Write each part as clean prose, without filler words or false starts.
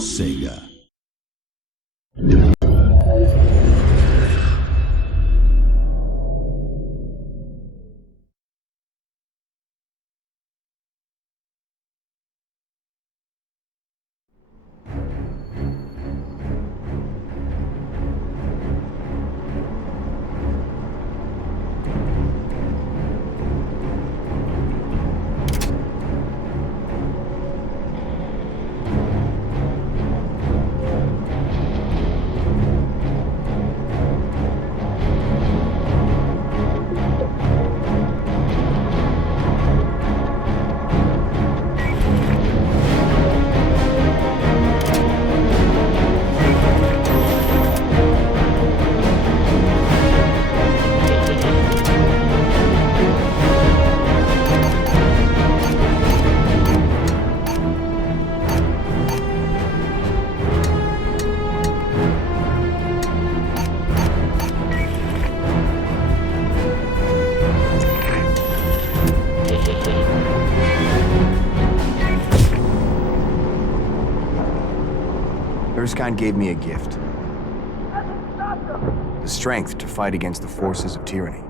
Sega. Erskine gave me a gift. The strength to fight against the forces of tyranny.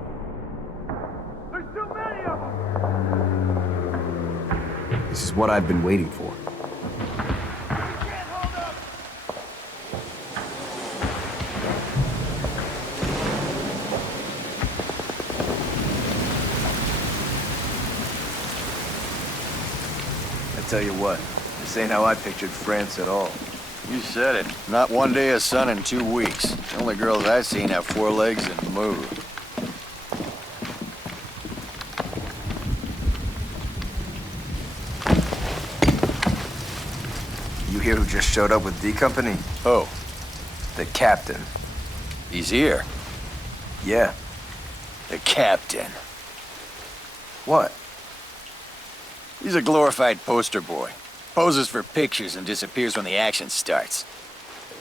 There's too many of them! This is what I've been waiting for. We can't hold up! I tell you what, this ain't how I pictured France at all. You said it. Not one day of sun in 2 weeks. The only girls I've seen have 4 legs and move. You hear who just showed up with D Company? Oh, The captain. he's here. Yeah. The captain. What? He's a glorified poster boy. Poses for pictures and disappears when the action starts.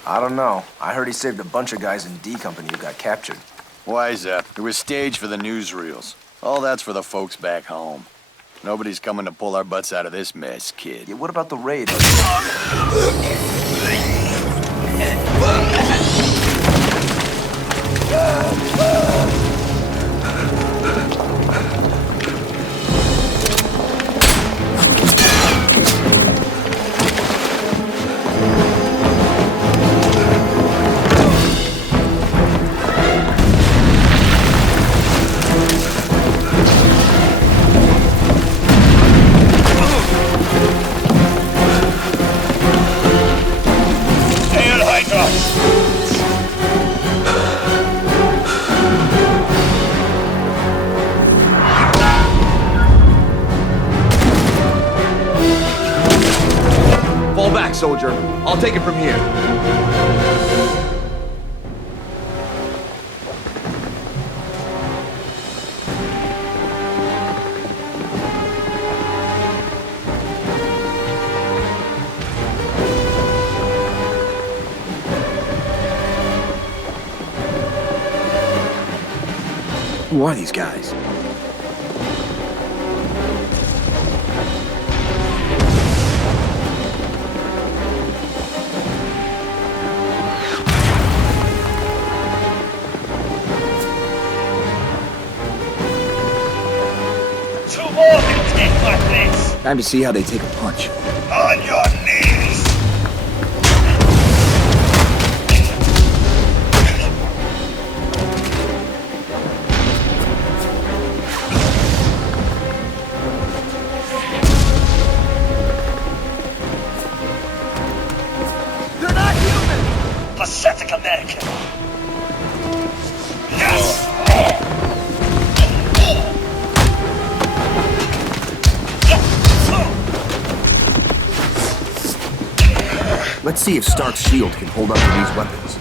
I don't know. I heard he saved a bunch of guys in D Company who got captured. Wise up. It was staged for the newsreels. All that's for the folks back home. Nobody's coming to pull our butts out of this mess, kid. Yeah, what about the raid? Hail Hydra! Fall back, soldier. I'll take it from here. Who are these guys? Two more can take my place! Time to see how they take a punch. On your knees! They're not human! Pathetic American! Yes! Let's see if Stark's shield can hold up to these weapons.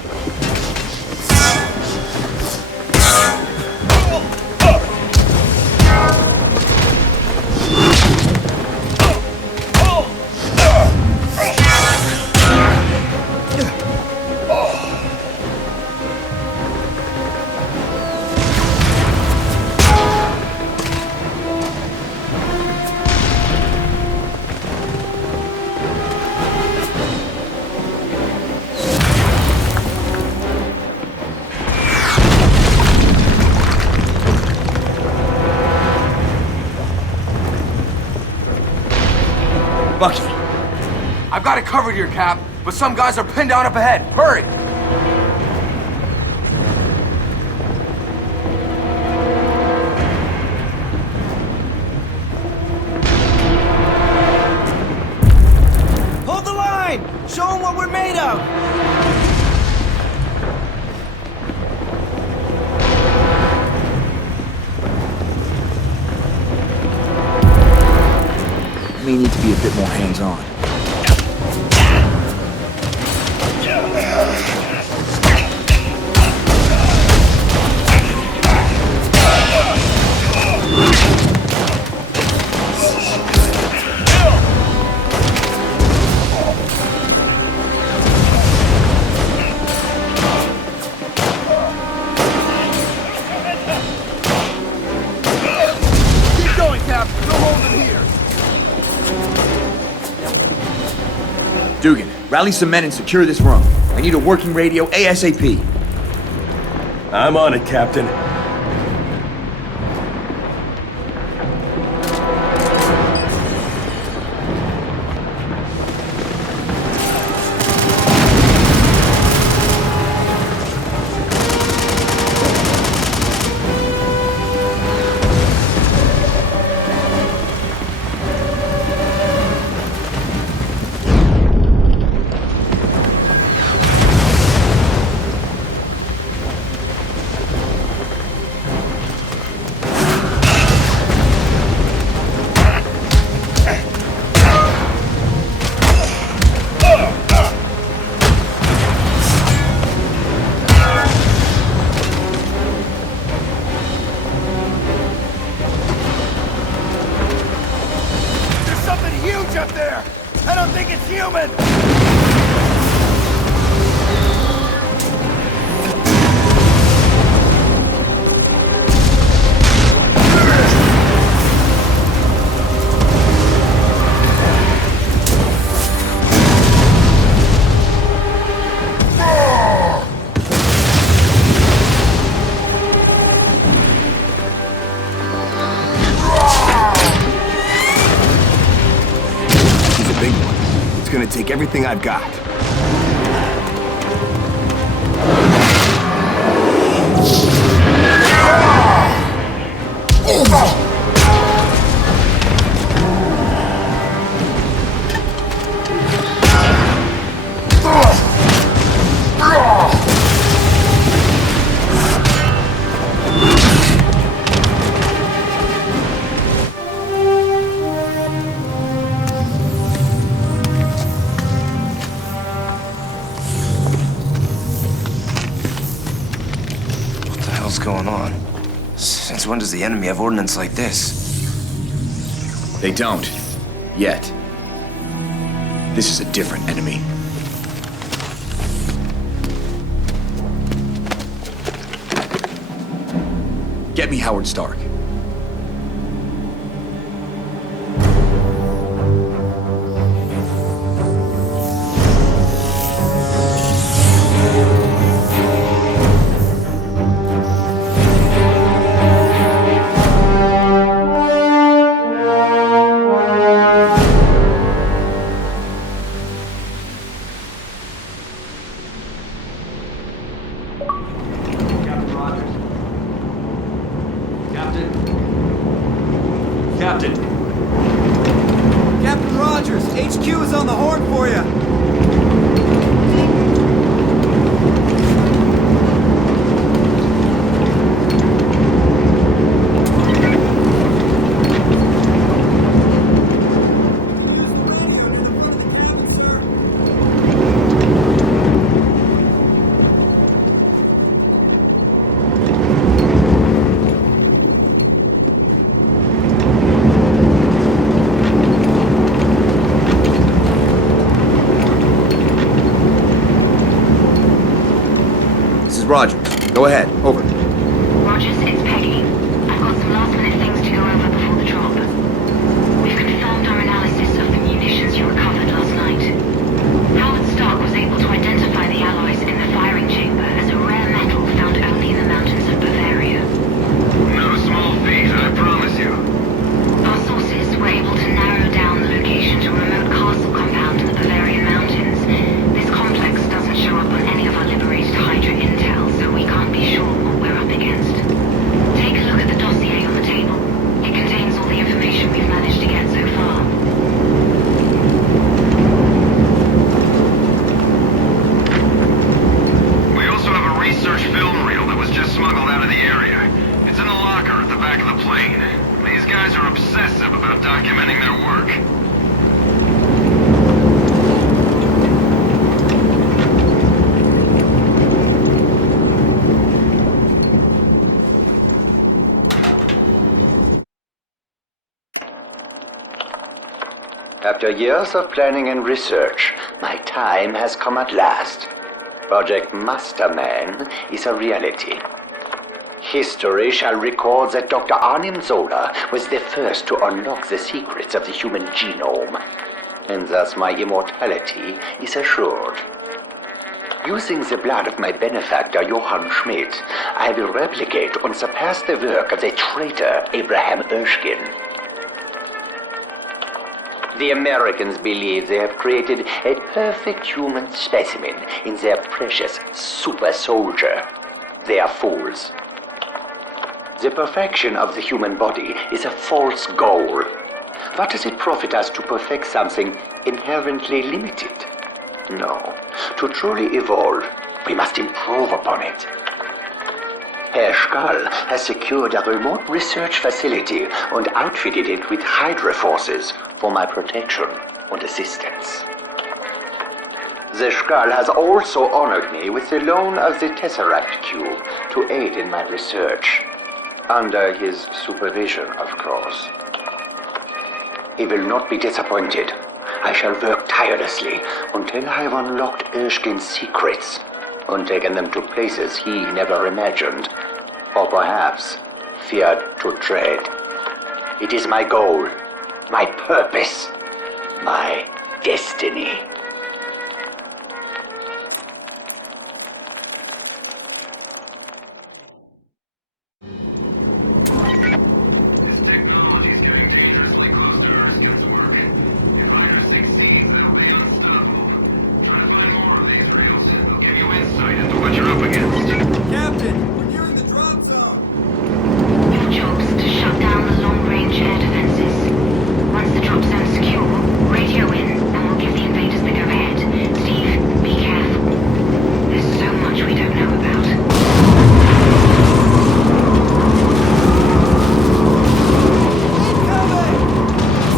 Bucky. I've got it covered here, Cap, but some guys are pinned down up ahead. Hurry! Hold the line! Show them what we're made of! May need to be a bit more hands-on. Keep going, Cap. No holding here. Dugan, rally some men and secure this room. I need a working radio ASAP. I'm on it, Captain. Take everything I've got. Since when does the enemy have ordnance like this? They don't. Yet. This is a different enemy. Get me Howard Stark. Rogers. Go ahead. Over. Rogers, it's Peggy. I've got some last-minute things to go over before the drop. We've confirmed our analysis of the munitions you recovered last night. Howard Stark was able to identify the alloys in the firing chamber as a rare metal found only in the mountains of Bavaria. No small feat, I promise you. Our sources were able to narrow down the location to a remote After years of planning and research, my time has come at last. Project Masterman is a reality. History shall record that Dr. Arnim Zola was the first to unlock the secrets of the human genome, and thus my immortality is assured. Using the blood of my benefactor, Johann Schmidt, I will replicate and surpass the work of the traitor Abraham Erskine. The Americans believe they have created a perfect human specimen in their precious super soldier. They are fools. The perfection of the human body is a false goal. What does it profit us to perfect something inherently limited? No. To truly evolve, we must improve upon it. Herr Skull has secured a remote research facility and outfitted it with HYDRA forces for my protection and assistance. The Skull has also honored me with the loan of the Tesseract Cube to aid in my research. Under his supervision, of course. He will not be disappointed. I shall work tirelessly until I have unlocked Erskine's secrets and taken them to places he never imagined, or perhaps feared to tread. It is my goal, my purpose, my destiny. This technology is getting dangerously close to Erskine's work. If HYDRA succeeds, they'll be unstoppable. Try to find more of these reels. They'll give you insight into what you're up against. Captain, we're nearing the drop zone. Your job's to shut down the long-range air defenses. Once the drop zone's secure, radio in, and we'll give the invaders the go-ahead. Steve, be careful. There's so much we don't know about.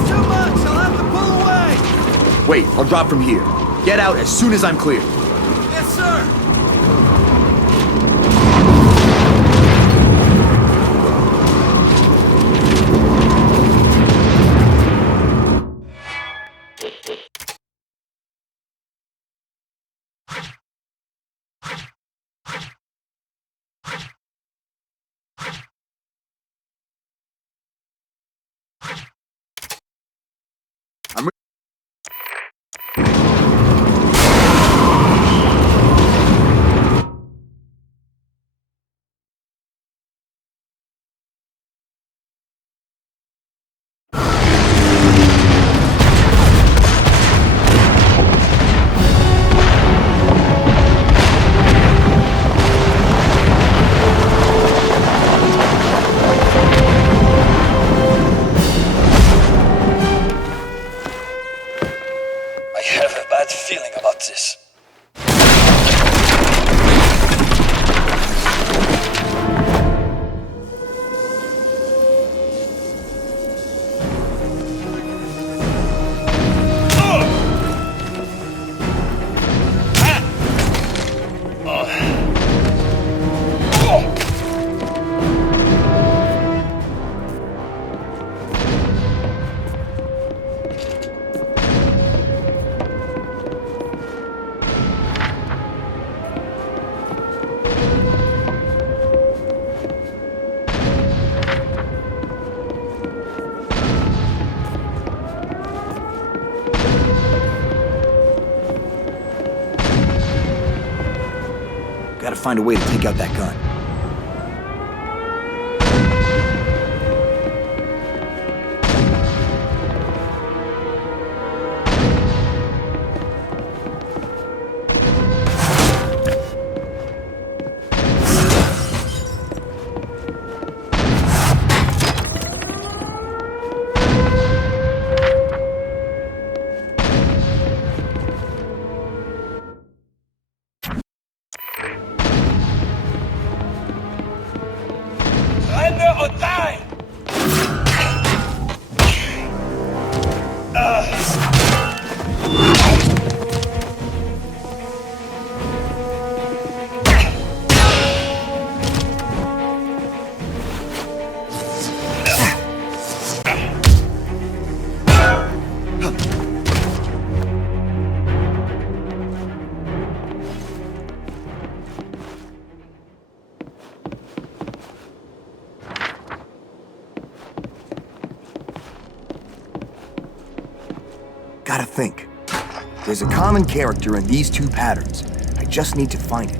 Too much! I'll have to pull away! Wait, I'll drop from here. Get out as soon as I'm clear. Yes, sir! I have a bad feeling about this. Gotta find a way to take out that gun. Gotta think. There's a common character in these two patterns. I just need to find it.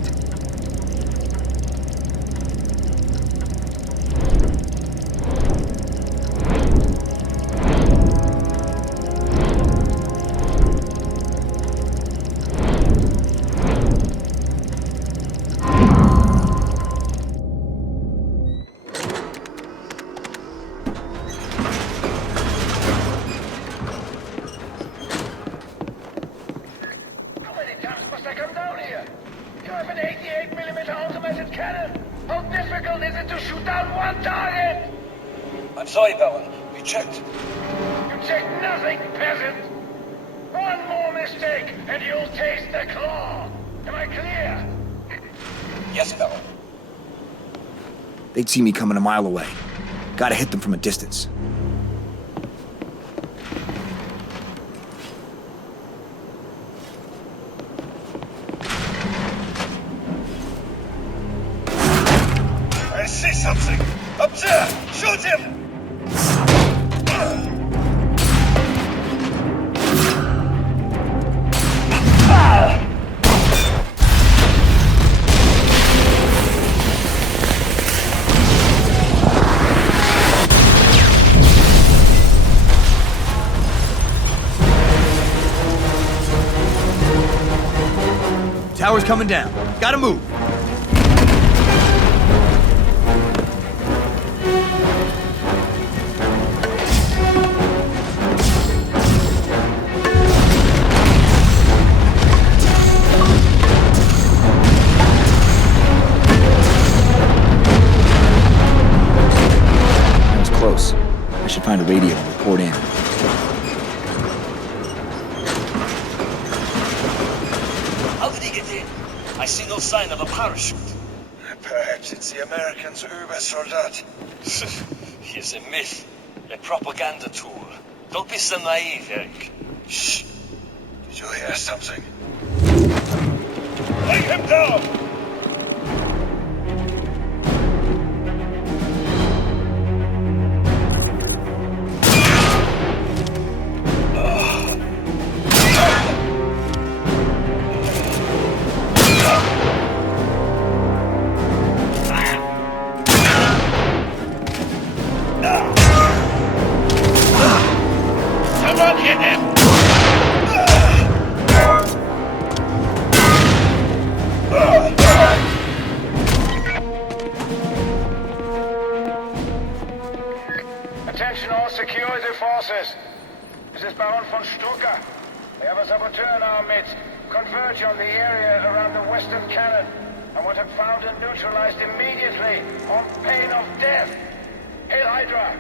I'm sorry, Baron. We checked. You checked nothing, peasant! One more mistake, and you'll taste the claw! Am I clear? Yes, Baron. They'd see me coming a mile away. Gotta hit them from a distance. I see something! Up there! Shoot him! Tower's coming down. Gotta move. That was close. I should find a radio and report in. I see no sign of a parachute. Perhaps it's the Americans' Uber-Soldat. He's a myth, a propaganda tool. Don't be so naive, Eric. Shh. Did you hear something? Take him down! Attention all security forces. This is Baron von Strucker. We have a saboteur in our midst. Converge on the area around the western cannon. I want him found and neutralized immediately, on pain of death. Hail Hydra!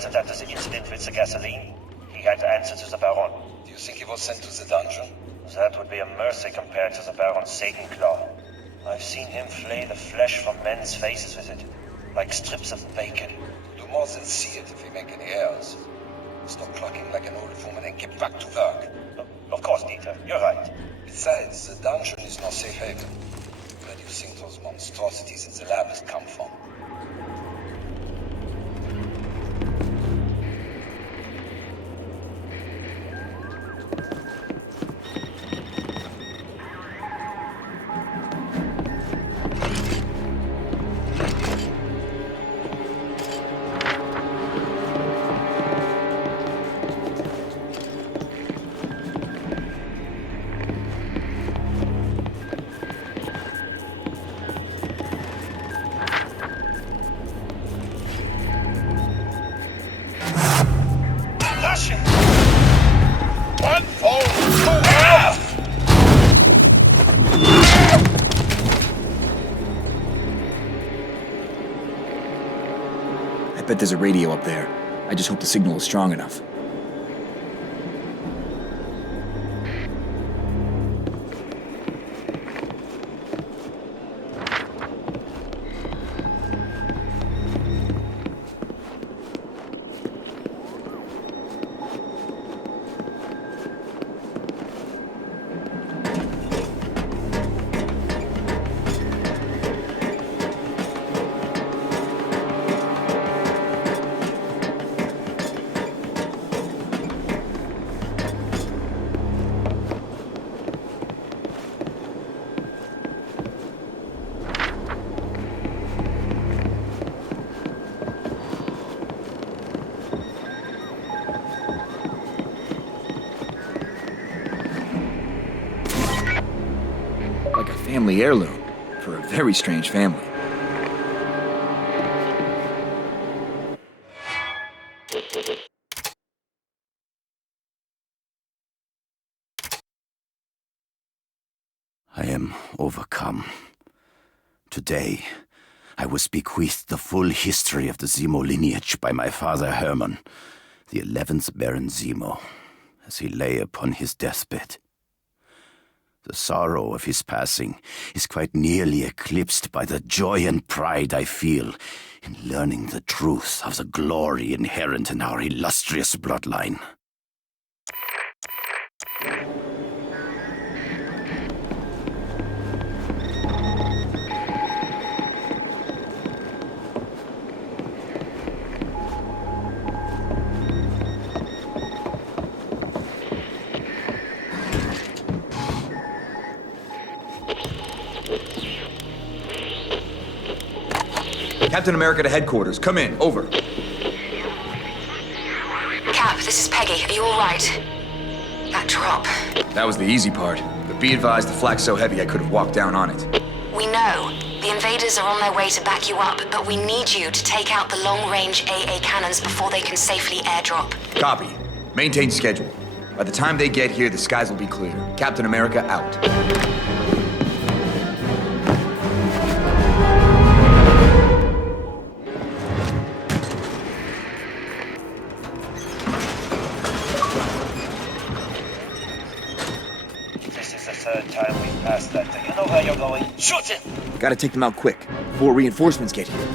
That after the incident with the gasoline, he had answered to the Baron. Do you think he was sent to the dungeon? That would be a mercy compared to the Baron's Satan claw. I've seen him flay the flesh from men's faces with it, like strips of bacon. Do more than see it if we make any errors. Stop clucking like an old woman and get back to work. Of course, Dieter, you're right. Besides, the dungeon is no safe haven. Where do you think those monstrosities in the lab has come from? Bet there's a radio up there. I just hope the signal is strong enough. Family heirloom for a very strange family. I am overcome. Today, I was bequeathed the full history of the Zemo lineage by my father Hermann, the 11th Baron Zemo, as he lay upon his deathbed. The sorrow of his passing is quite nearly eclipsed by the joy and pride I feel in learning the truth of the glory inherent in our illustrious bloodline. Captain America to headquarters. Come in. Over. Cap, this is Peggy. Are you all right? That drop. That was the easy part. But be advised, the flak's so heavy I could have walked down on it. We know. The invaders are on their way to back you up, but we need you to take out the long-range AA cannons before they can safely airdrop. Copy. Maintain schedule. By the time they get here, the skies will be clear. Captain America out. Shoot it! Gotta take them out quick, before reinforcements get here.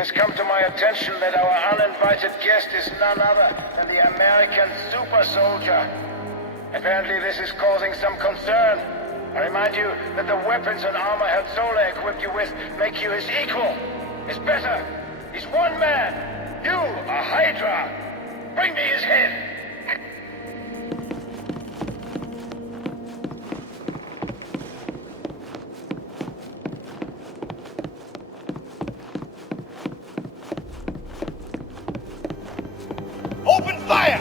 It's come to my attention that our uninvited guest is none other than the American super soldier. Apparently this is causing some concern. I remind you that the weapons and armor Zola equipped you with make you his equal. It's better. He's one man. You are Hydra. Bring me his head. Open fire!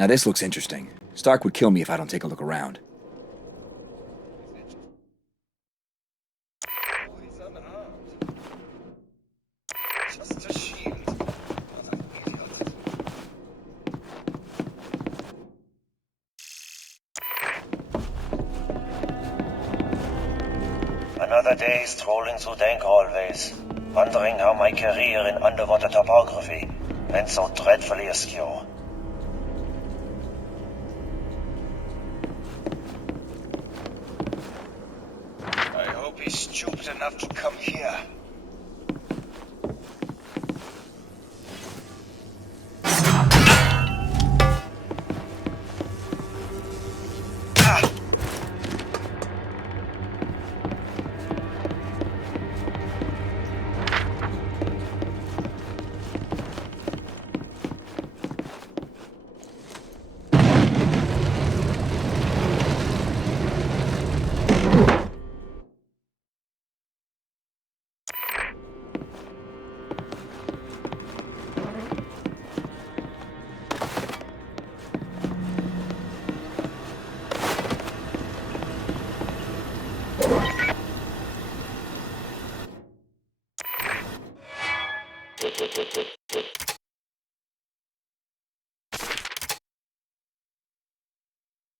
Now this looks interesting. Stark would kill me if I don't take a look around. Just a shield. What an idiot. Another day strolling through dank hallways, wondering how my career in underwater topography went so dreadfully askew. I hope he's stupid enough to come here.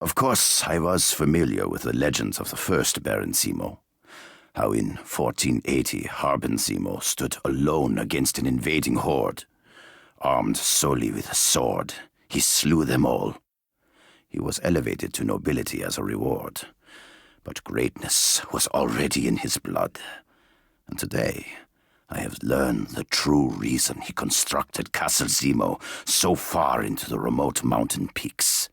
Of course, I was familiar with the legends of the first Baron Zemo. How in 1480 Harbin Zemo stood alone against an invading horde. Armed solely with a sword, he slew them all. He was elevated to nobility as a reward, but greatness was already in his blood. And today, I have learned the true reason he constructed Castle Zemo so far into the remote mountain peaks.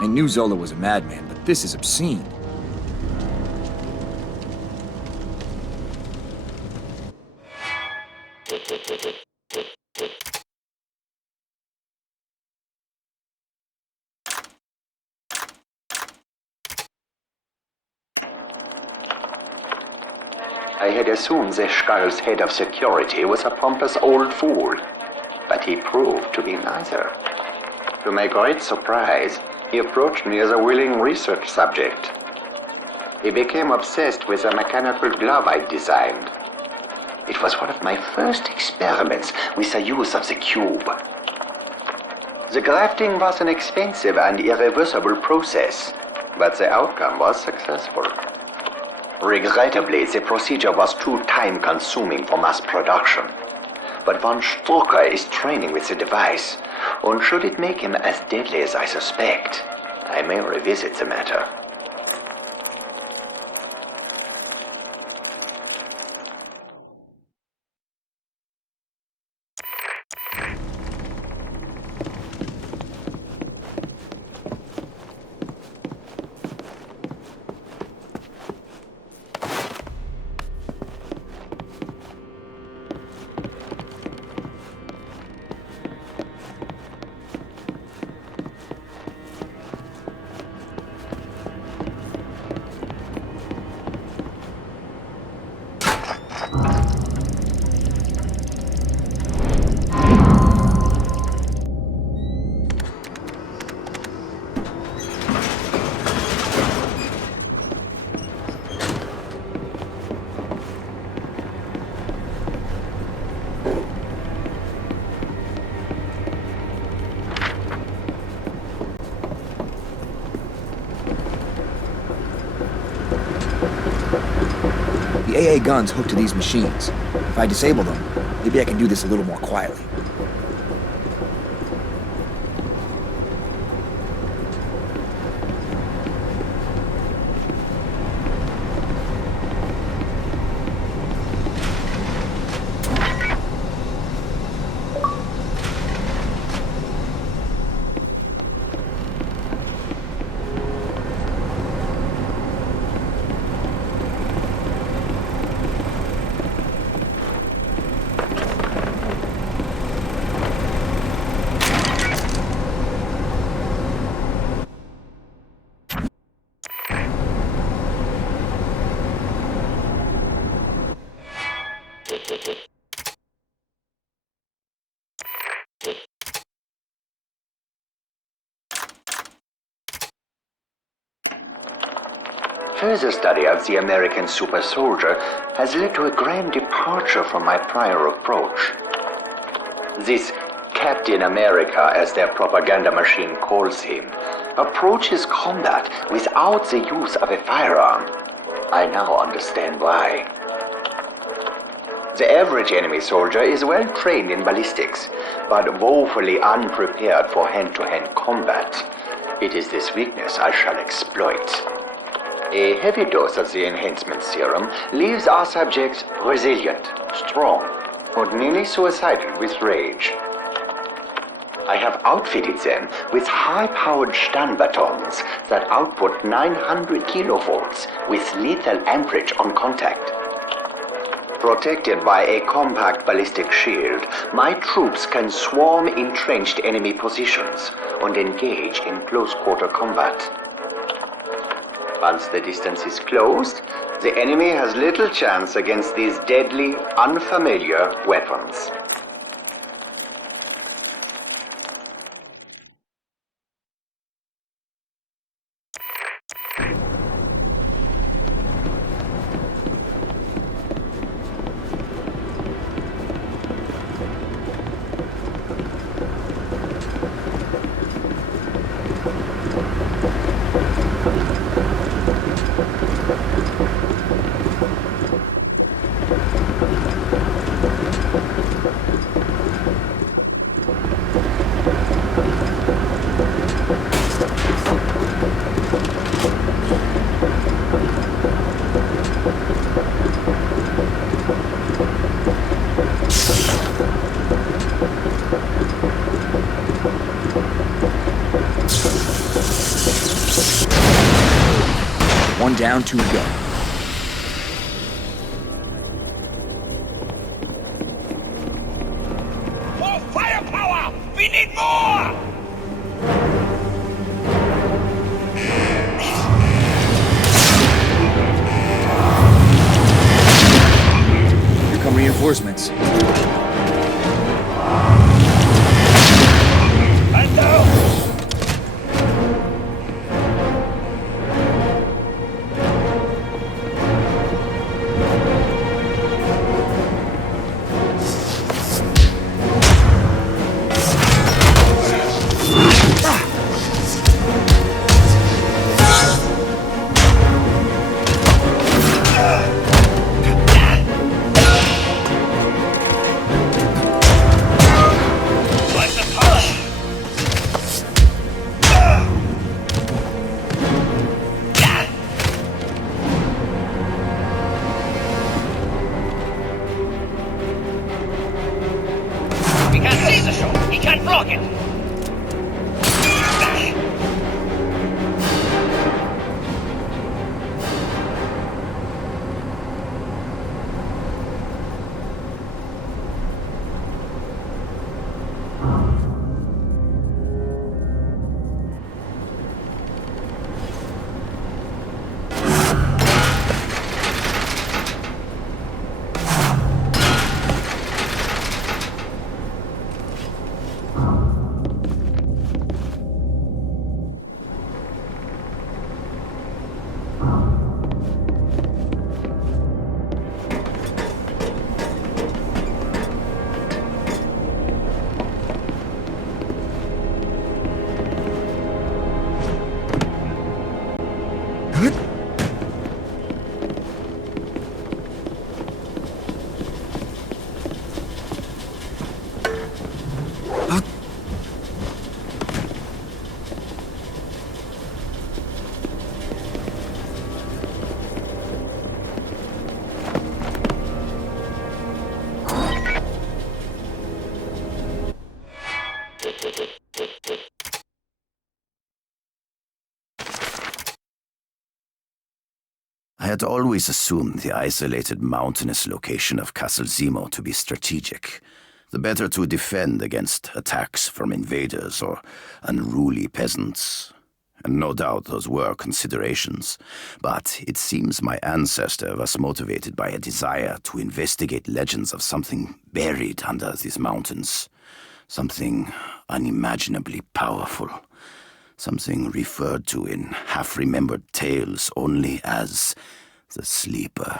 I knew Zola was a madman, but this is obscene. I had assumed the Skull's head of security was a pompous old fool, but he proved to be neither. To my great surprise, he approached me as a willing research subject. He became obsessed with a mechanical glove I'd designed. It was one of my first experiments with the use of the cube. The grafting was an expensive and irreversible process, but the outcome was successful. Regrettably, the procedure was too time-consuming for mass production. But von Strucker is training with the device, and should it make him as deadly as I suspect, I may revisit the matter. The AA guns hook to these machines. If I disable them, maybe I can do this a little more quietly. Further study of the American super soldier has led to a grand departure from my prior approach. This Captain America, as their propaganda machine calls him, approaches combat without the use of a firearm. I now understand why. The average enemy soldier is well trained in ballistics, but woefully unprepared for hand-to-hand combat. It is this weakness I shall exploit. A heavy dose of the enhancement serum leaves our subjects resilient, strong, but nearly suicidal with rage. I have outfitted them with high-powered stun batons that output 900 kilovolts with lethal amperage on contact. Protected by a compact ballistic shield, my troops can swarm entrenched enemy positions and engage in close-quarter combat. Once the distance is closed, the enemy has little chance against these deadly, unfamiliar weapons. One down, two to go. More firepower! We need more! Here come reinforcements. And down! had always assumed the isolated mountainous location of Castle Zemo to be strategic, the better to defend against attacks from invaders or unruly peasants. And no doubt those were considerations, but it seems my ancestor was motivated by a desire to investigate legends of something buried under these mountains, something unimaginably powerful, something referred to in half-remembered tales only as the Sleeper.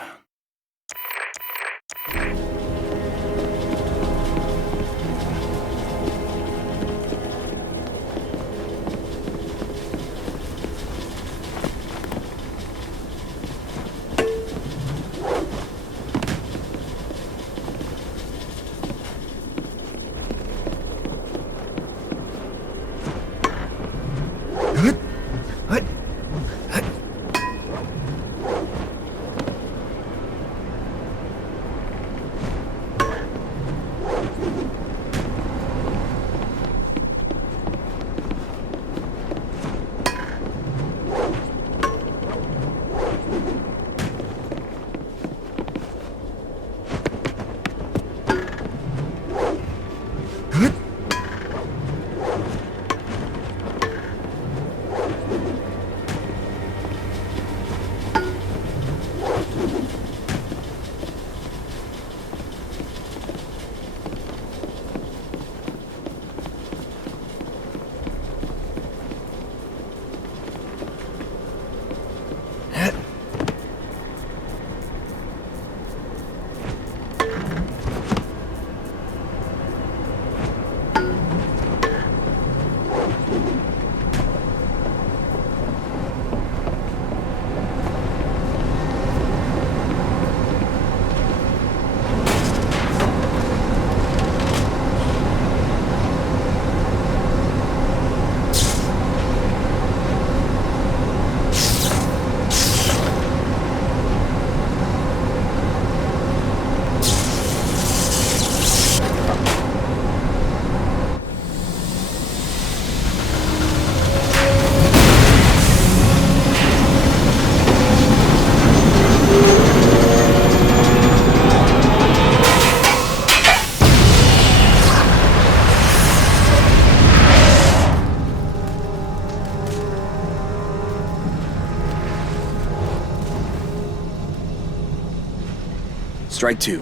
Strike two.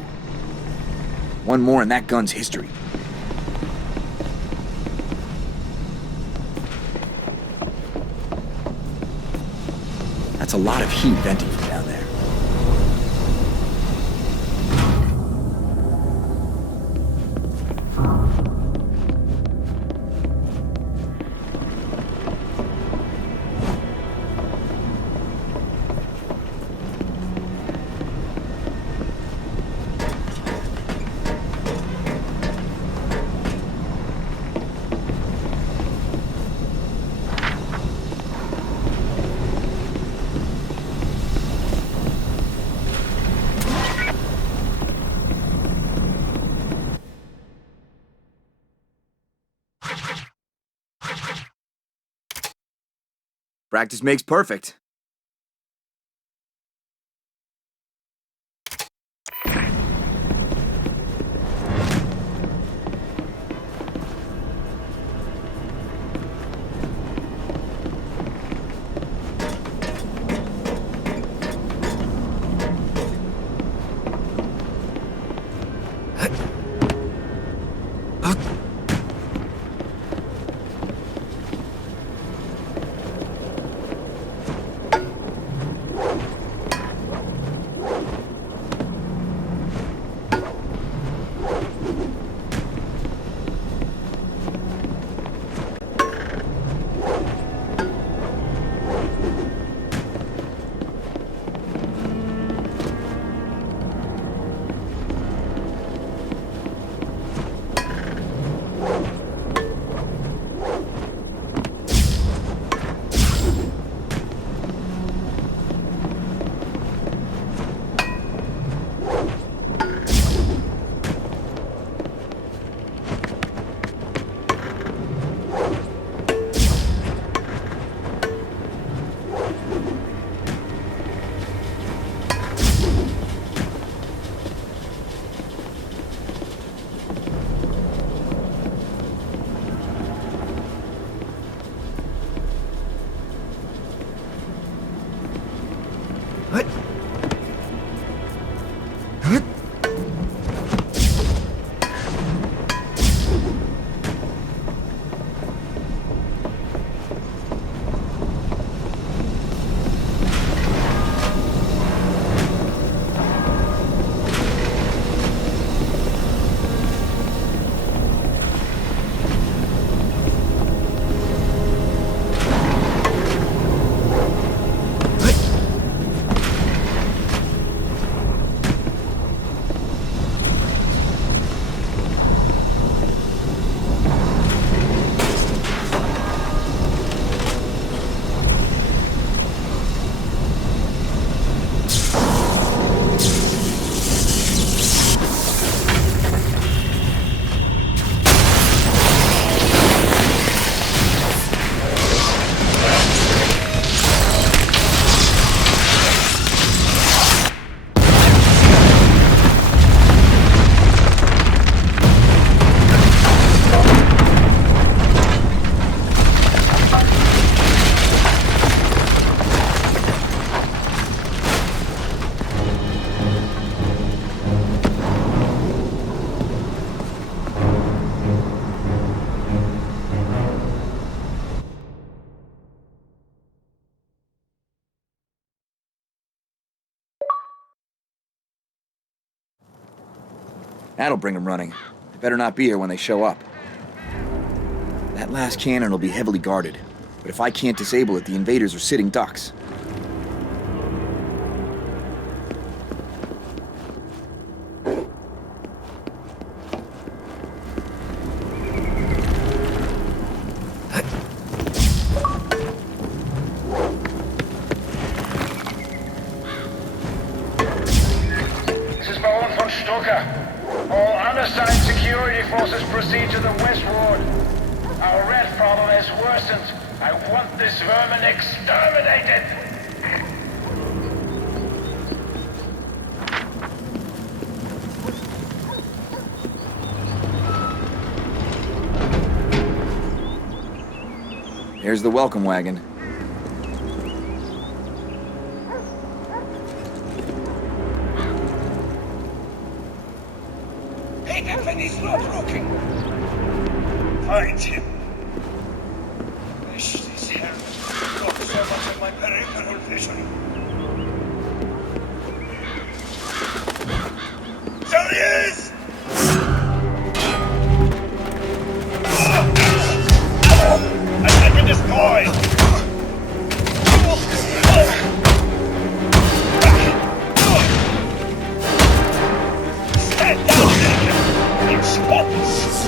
One more and that gun's history. That's a lot of heat venting from down there. Practice makes perfect. That'll bring them running. They better not be here when they show up. That last cannon will be heavily guarded, but if I can't disable it, the invaders are sitting ducks. All undersigned security forces proceed to the west ward. Our rat problem has worsened. I want this vermin exterminated! Here's the welcome wagon. He's not looking. Find him. Wish these helmets would not so much of my peripheral vision. There he is! I can be destroyed! Stand down, Lincoln! It's spotless!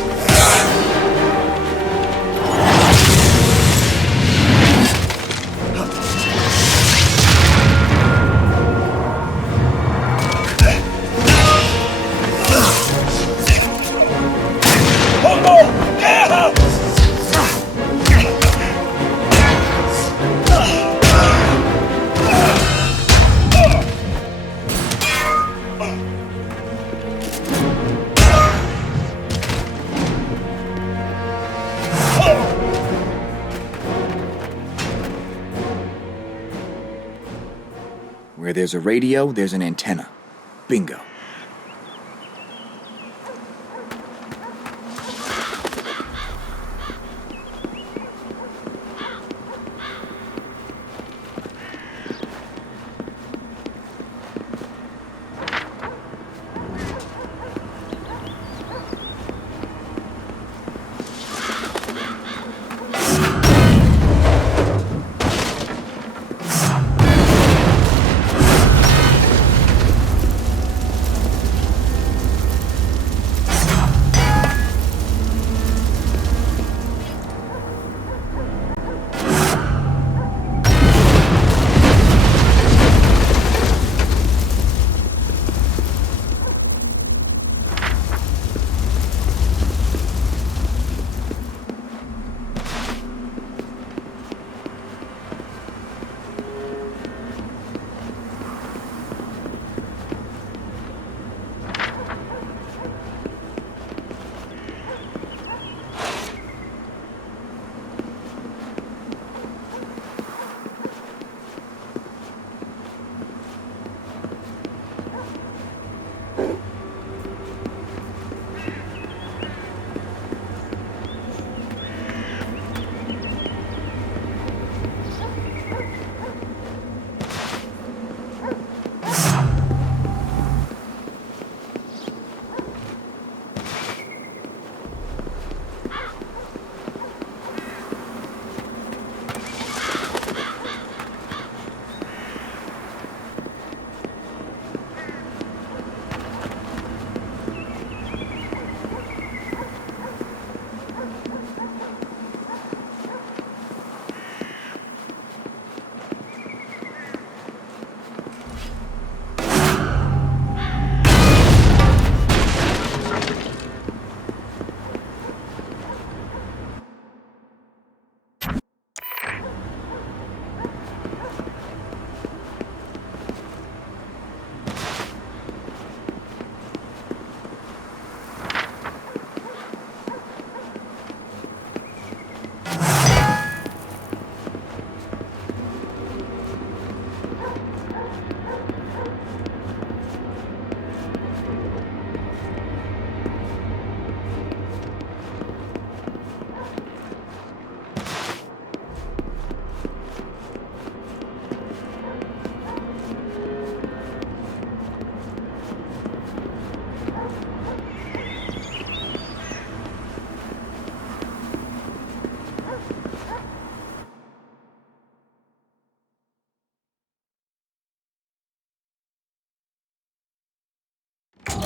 Where there's a radio, there's an antenna. Bingo.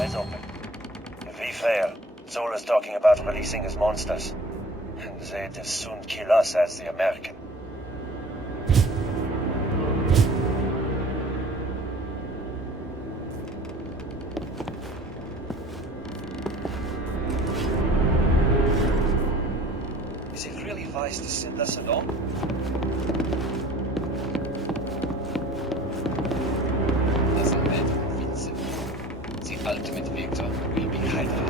Eyes open. If we fail, Zola's talking about releasing his monsters. And they'd as soon kill us as the American. Is it really wise to send us alone? The ultimate victor will be Hydra.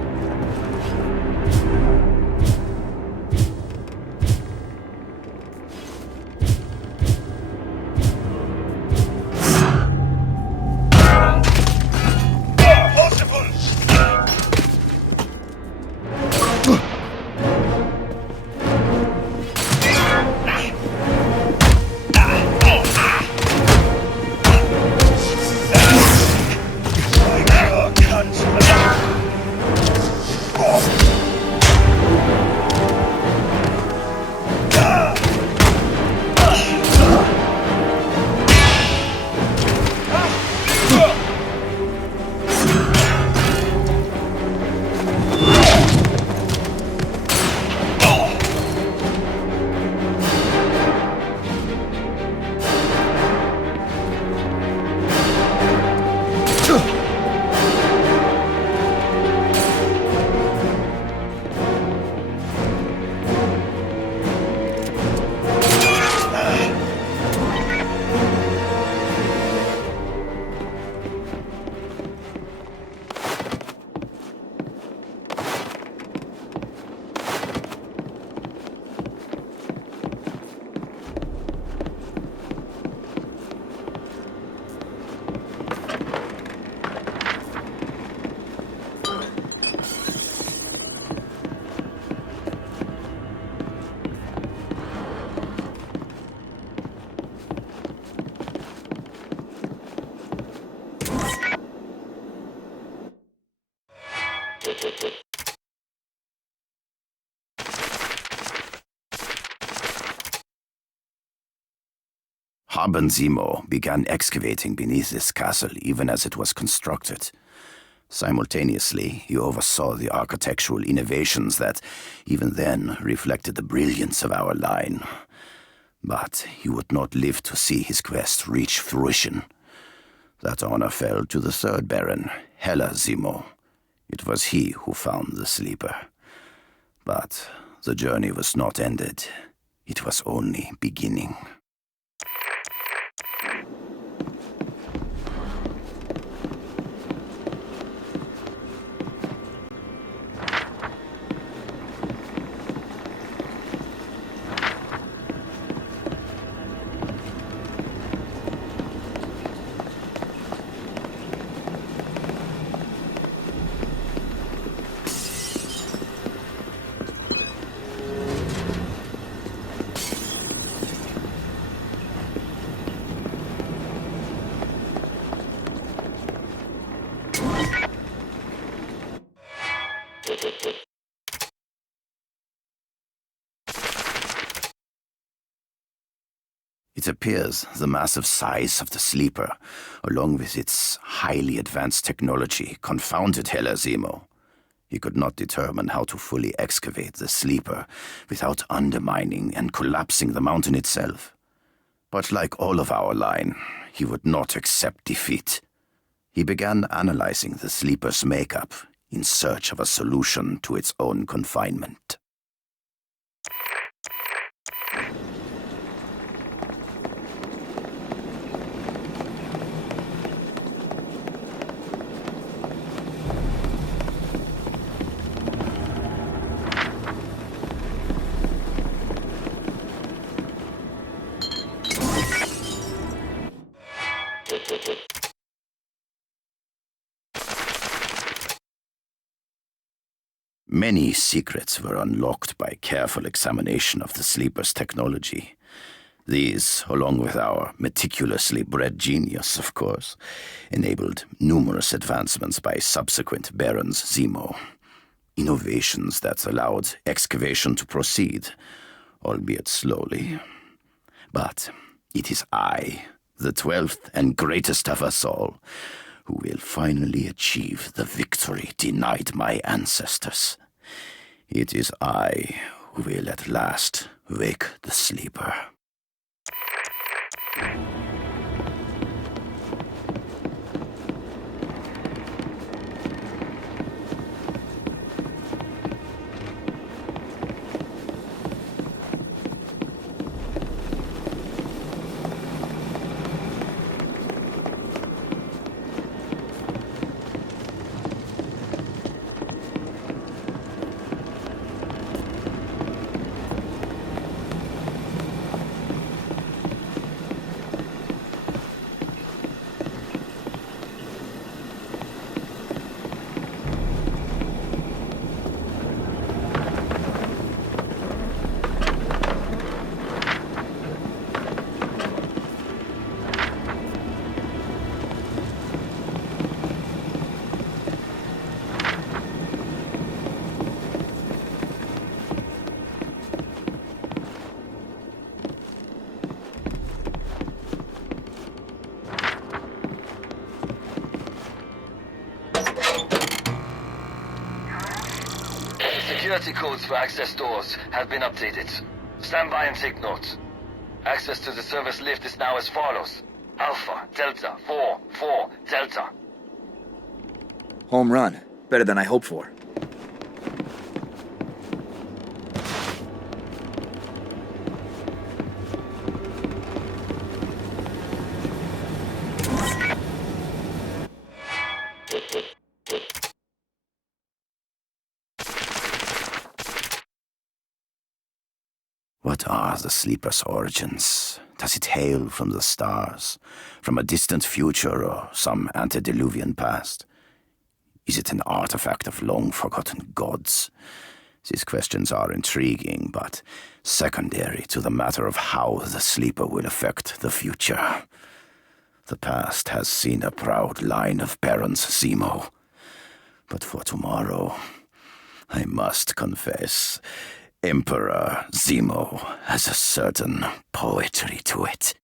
Haben Zemo began excavating beneath this castle even as it was constructed. Simultaneously, he oversaw the architectural innovations that, even then, reflected the brilliance of our line. But he would not live to see his quest reach fruition. That honor fell to the third Baron, Hayley Zemo. It was he who found the sleeper. But the journey was not ended. It was only beginning. It appears the massive size of the sleeper, along with its highly advanced technology, confounded Hayley Zemo. He could not determine how to fully excavate the sleeper without undermining and collapsing the mountain itself. But like all of our line, he would not accept defeat. He began analyzing the sleeper's makeup in search of a solution to its own confinement. Many secrets were unlocked by careful examination of the sleeper's technology. These, along with our meticulously bred genius, of course, enabled numerous advancements by subsequent Barons Zemo. Innovations that allowed excavation to proceed, albeit slowly. But it is I, the 12th and greatest of us all, who will finally achieve the victory denied my ancestors. It is I who will at last wake the sleeper. Security codes for access doors have been updated. Stand by and take note. Access to the service lift is now as follows. Alpha, Delta, 4, 4, Delta. Home run. Better than I hoped for. What are the sleeper's origins? Does it hail from the stars, from a distant future or some antediluvian past? Is it an artifact of long-forgotten gods? These questions are intriguing, but secondary to the matter of how the sleeper will affect the future. The past has seen a proud line of Barons Zemo. But for tomorrow, I must confess, Emperor Zemo has a certain poetry to it.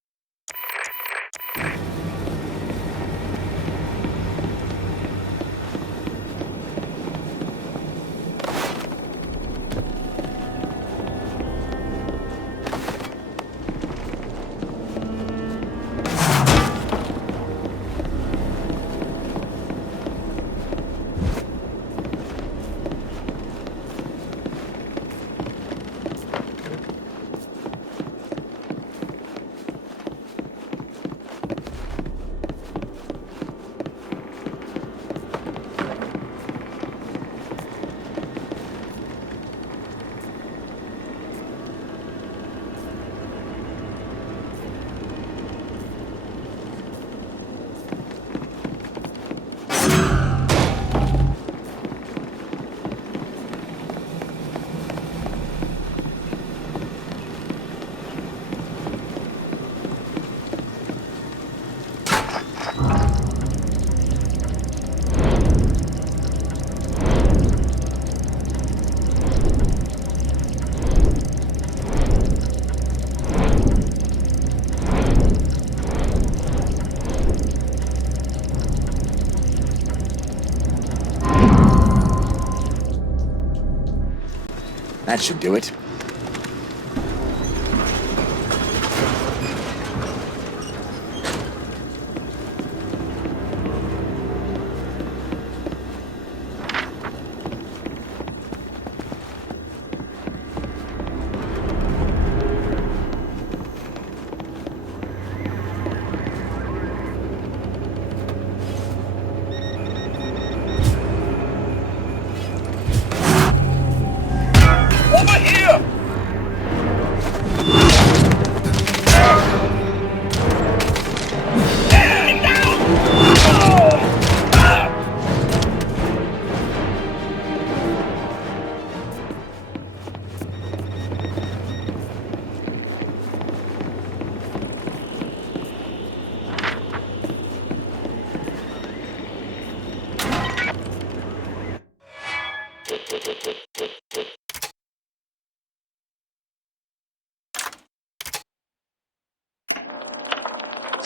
That should do it.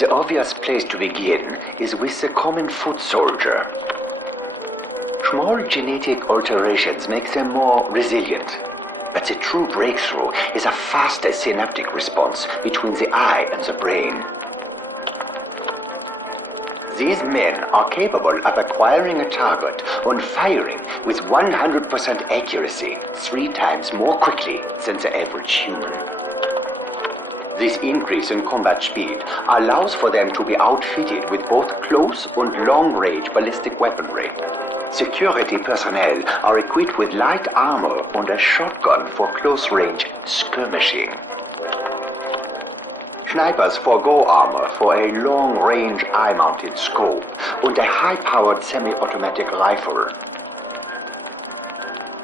The obvious place to begin is with the common foot soldier. Small genetic alterations make them more resilient. But the true breakthrough is a faster synaptic response between the eye and the brain. These men are capable of acquiring a target and firing with 100% accuracy 3 times more quickly than the average human. This increase in combat speed allows for them to be outfitted with both close and long-range ballistic weaponry. Security personnel are equipped with light armor and a shotgun for close-range skirmishing. Snipers forego armor for a long-range eye-mounted scope and a high-powered semi-automatic rifle.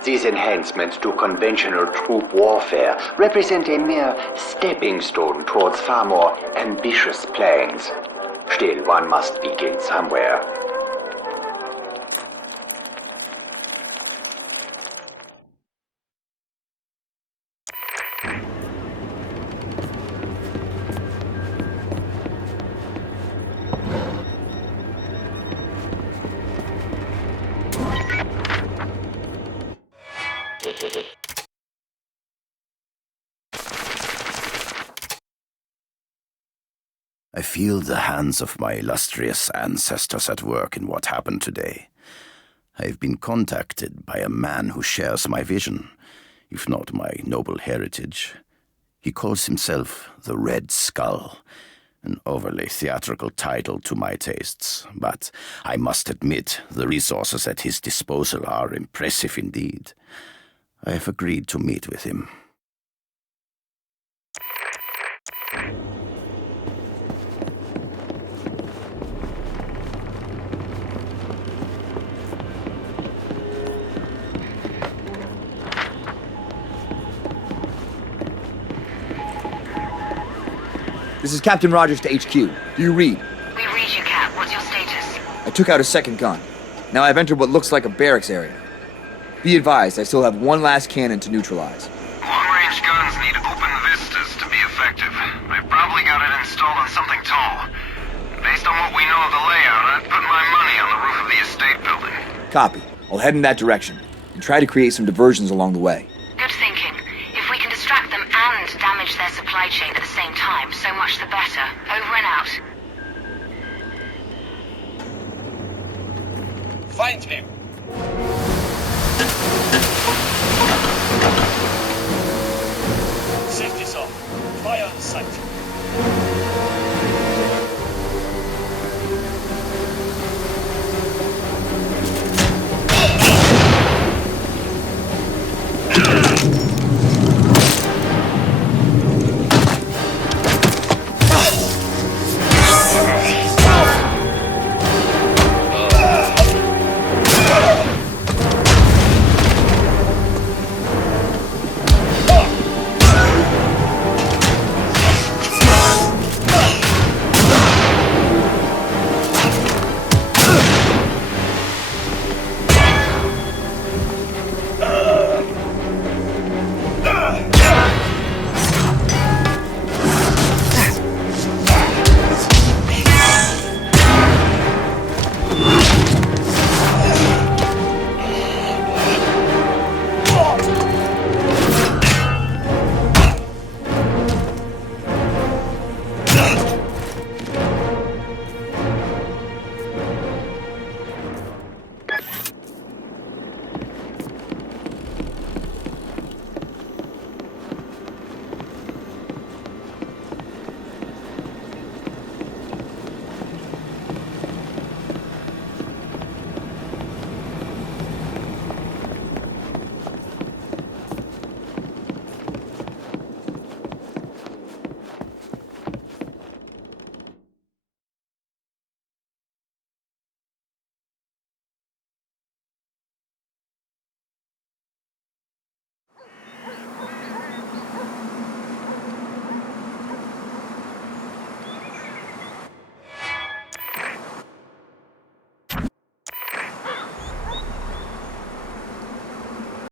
These enhancements to conventional troop warfare represent a mere stepping stone towards far more ambitious plans. Still, one must begin somewhere. I feel the hands of my illustrious ancestors at work in what happened today. I have been contacted by a man who shares my vision, if not my noble heritage. He calls himself the Red Skull, an overly theatrical title to my tastes, but I must admit the resources at his disposal are impressive indeed. I have agreed to meet with him. This is Captain Rogers to HQ. Do you read? We read you, Cap. What's your status? I took out a second gun. Now I've entered what looks like a barracks area. Be advised, I still have one last cannon to neutralize. Long-range guns need open vistas to be effective. I've probably got it installed on something tall. Based on what we know of the layout, I'd put my money on the roof of the estate building. Copy. I'll head in that direction, and try to create some diversions along the way. Good thinking. If we can distract them and damage their supply chain at the same time, so much the better. Over and out. Find him. Safety's off. Fire on sight.